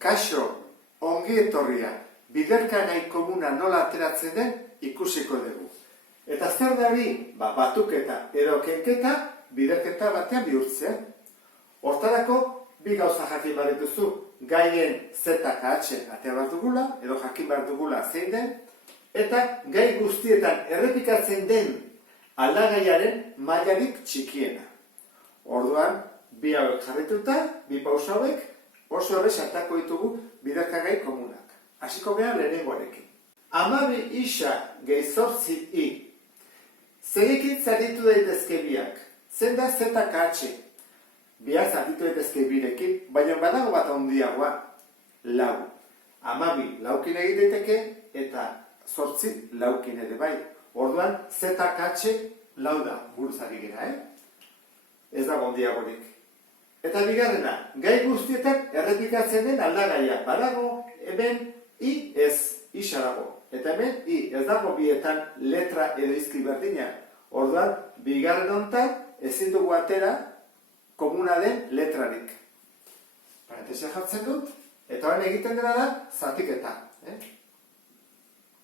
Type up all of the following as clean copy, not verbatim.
Kaixo, ongi etorria, biderkagai komuna nola ateratzen den ikusiko dugu. Eta zer da hori? Batuketa edo kenketa biderketa batean bihurtzea. Hortarako, bi gauza jakin behar dituzu, gaien ZKH atea behar dugula, edo jakin behar dugula zein den, eta gai guztietan errepikatzen den aldagaiaren mailarik txikiena. Orduan, bi hauek jarrituta, bi pausa hauek, oso horrez hartako ditugu biderkagai komunak. Hasiko behar lehenengoarekin. 12 isa gehi 8 i. Zerekin zaritu daitezke biak. Zen da ZKH. Biak zaritu daitezke birekin, baina badago bat handiagoa. 4. 12 laukin egin daiteke eta 8 laukin ere bai. Orduan ZKH 4 da buruzari gera, Ez dago handiagorik. Eta bigarrena, gai guztietan errepikatzen den aldagaia. Badago, hemen i ez, isa dago. Eta hemen i ez dago bietan letra edo izkri berdina. Orduan, bigarren honetan ezin dugu atera komuna den letrarik. Parentesia jartzen dut, eta horren egiten dena da zatiketa.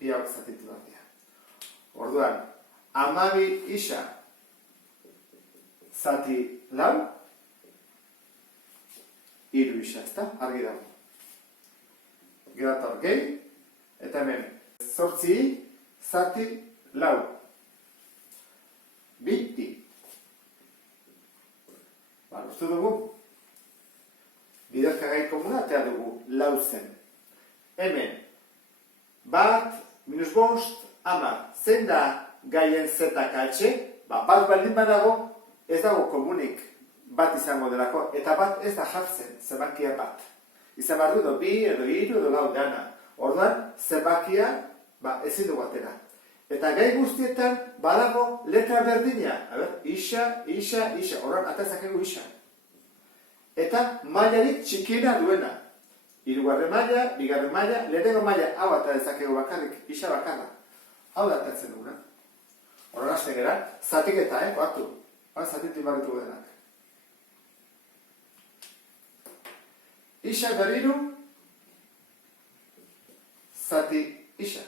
Bi hauek zatitu behar dira. Orduan, 12 isa zati 4, 3 isa, ezta? Argi dago. Gerator gehi, eta hemen 8 zati 4. 2 i. Uste dugu, biderkagai komuna atea dugu 4 zen. Hemen, 1, minus 5, 10. Zein da gaien ZKH? Bat baldin badago, ez dago komunik bat izango delako, eta bat ez da jartzen, zenbakia bat. Izan behar du, 2, edo 3, edo 4 dana. Orduan, zenbakia ezin dugu atera. Eta gai guztietan badago letra berdina. Isa, isa, isa. Orduan, atezakegu isa. Eta mailarik txikiena duena. 3. maila, 2. maila, lehenengo maila, hau atezakegu bakarrik, isa bakarra. Hau da atatzen duguna. Orduan, hasten gara, zatiketa, batu. Zatitu barritu denak. Isa berriru, zati isa.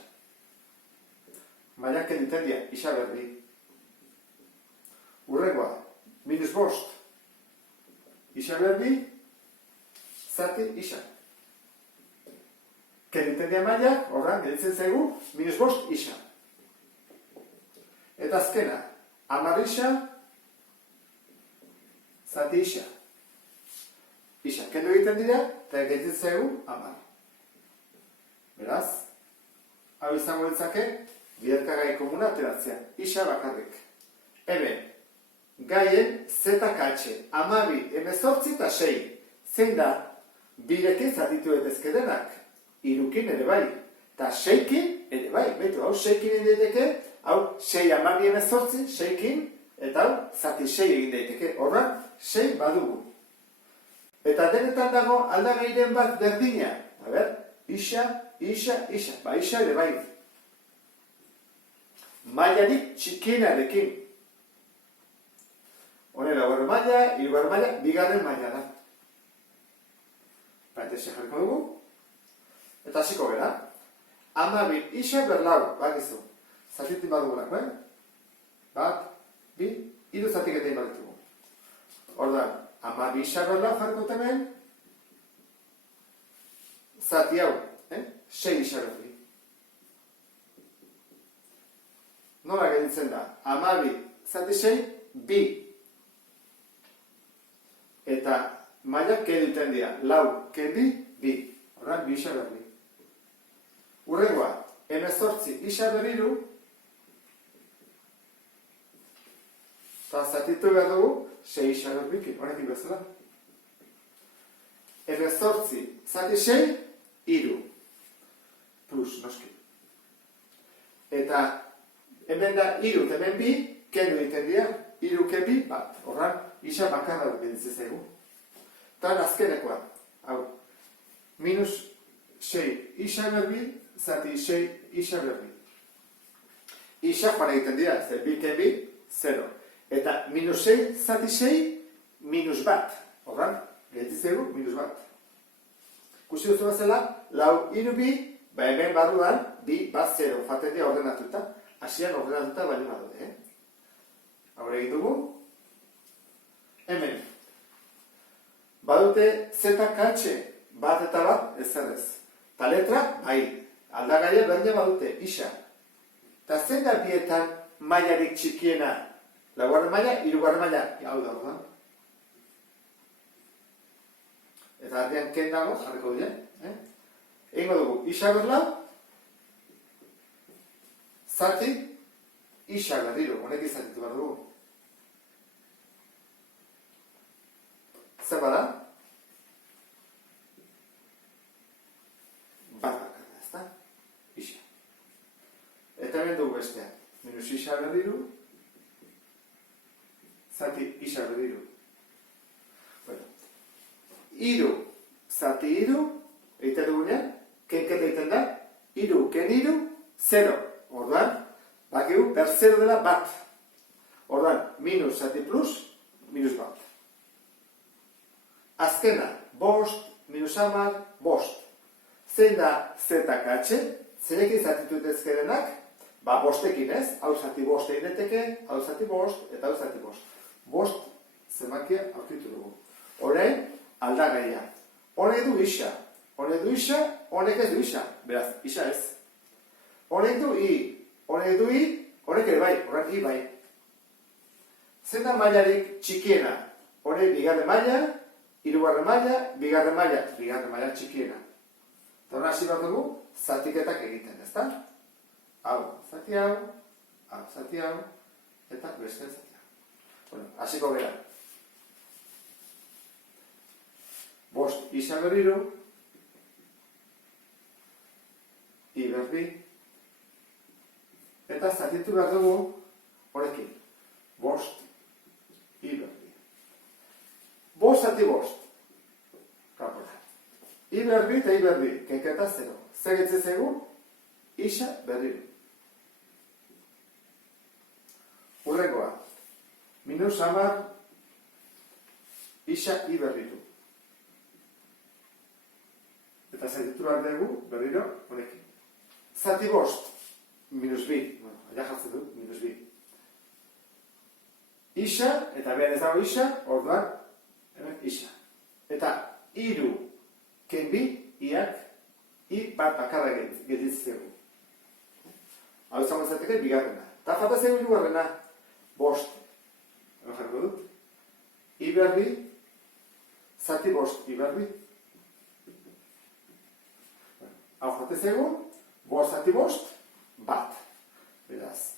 Mailak egiten dira, isa berri. Urrengoa, minus 5. Isa berri, zati isa. Egiten dira mailak, horran, geritzen zaigu, minus 5 isa. Eta azkena, 10 isa, zati isa. Isa, kendu egiten dira, eta egiten zaigu, 10. Beraz, hau izango ditzake, biderkagai komuna ateratzea. Isa bakarrik. Hemen, gaien ZKH, 12, 18 eta 6. Zein da, birekin zatitu etezke denak. 3kin ere bai. Eta 6kin ere bai. Betu, hau 6kin egin daiteke, hau 6, 12, 18, 6kin, eta hau zati 6 egin daiteke. Horran, 6 badugu. Eta denetan dago aldagairen bat berdina. Isa, isa, isa. Isa ere bai. Mailarik txikienarekin. Honela, 2. maila, 3. maila, 2. maila da. Parentesia jarriko dugu. Eta hasiko gara. 12 isa berlau, bakizu. Zatitin badugulako, Bat, 2, 3 zatiketein baditugu. Ordan, 12 isa berlau jarriko temen, zati hau, 6 isa berri. Nola gelditzen da? 12 zati 6, 2. Eta mailak keduten dira, 4, kendi, 2. Ordan, 2 isa berri. Urrengoa, 18 isa berriru, eta zatitu behar dugu, 6 isa berrikin, horrekin bezala. 18 zati 6, 3. Plus, noski. Eta hemen da 3, hemen 2, kendu egiten dira, 3 ke 2, bat. Horran, isa bakarra benditzen zaigu. Eta azkenekoa, hau, minus 6 isa berri, zati 6 isa berri. Isa joan egiten dira, 2 ke 2, 0. Eta minus 6 zati 6, minus bat. Horran, gelditzegu, minus bat. Kusi duzu bezala, lau, iru, bi, hemen barruan, bi, bat, zero, faten dira ordenatuta. Hasian ordenatuta bali badaude, Hau egin dugu. Hemen. Badute ZKH, bat eta bat, ezer ez. Ta letra, bai. Aldagaia berdina badute, isa. Ta zein da bietan mailarik txikiena? Laugarren maila, hirugarren maila. Hau da, orduan. Eta artean ken dago, jarriko dira. Egingo dugu, isa berlau, zati, isa berriro, honek izatitu behar dugu. Zer bada? Bat bakarra, ezta? Isa. Eta hemen dugu bestean. Minus isa berriro, zati isa berriro. Bueno. Iru, zati iru, egiten dugunean, kenketa egiten da, iru, ken iru, zero. Orduan, bakigu, per zero dela bat. Orduan, minus zati plus, minus bat. Azkena, bost, minus hamar, bost. Zein da ZKH, zeinekin zatitu ezkerenak, bostekin ez, hau zati bost egin daiteke, hau zati bost, eta hau zati bost. Bost zenbakia aurkitu dugu. Orain, aldagaia. Honek du isa. Honek du isa, honek ez du isa. Beraz, isa ez. Honek du i. Honek du i, honek ere bai, horrek i bai. Zein da mailarik txikiena? Honek bigarren maila, hirugarren maila, bigarren maila txikiena. Eta hori hasi bat dugu, zatiketak egiten, ezta? Hau, zati hau, zati hau, eta beste zati hau. Bueno, hasiko gara. Bost isa berriro, i berbi, eta zatitu behar dugu horekin. Bost, i berbi. Bost zati bost. Kapora. I berbi eta i berbi. Kenketa zero. Zegetzen zegu, isa berriro. Urrengoa. Minus hamar, isa i berriro. Eta zatitu behar dugu berriro honekin. Zati bost. Minus bi. Bueno, allá jartzen du, minus bi. Isa, eta behar ez dago isa, orduan, isa. Eta iru, ken bi, iak, i bat bakarra getitzegu. Hau izango zateke, bigarrena. Eta falta zego hirugarrena, bost. Hau jarko dut. I berbi, zati bost, i berbi. Hau jate zego, bost zati bost, bat. Beraz,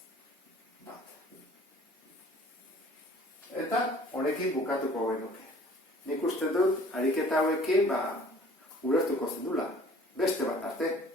bat. Eta honekin bukatuko genuke. Nik uste dut, ariketa hauekin, ulertuko zendula. Beste bat arte.